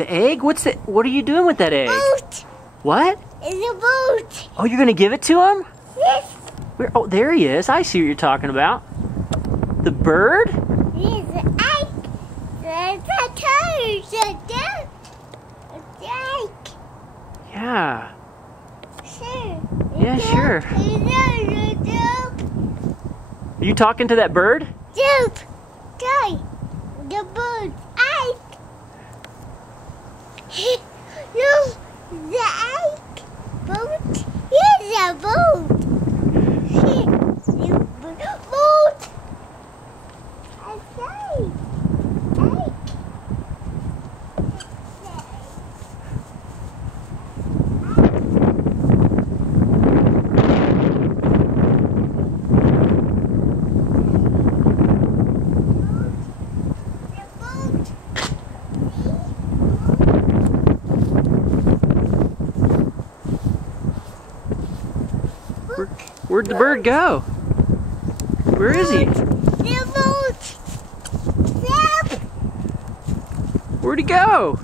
The egg? What are you doing with that egg? Boat. What? It's a boat. Oh, you're gonna give it to him? Yes. Where? Oh, there he is. I see what you're talking about. The bird? Yes, egg. There's a toad. It's egg. Yeah. Sure. Yeah, sure. Are you talking to that bird? Soup. Toy. The bird. Egg. No, the egg. Boat. Here's a boat. Boat. I say. Egg. Where'd the bird go? Where is he? The boat. Where'd he go?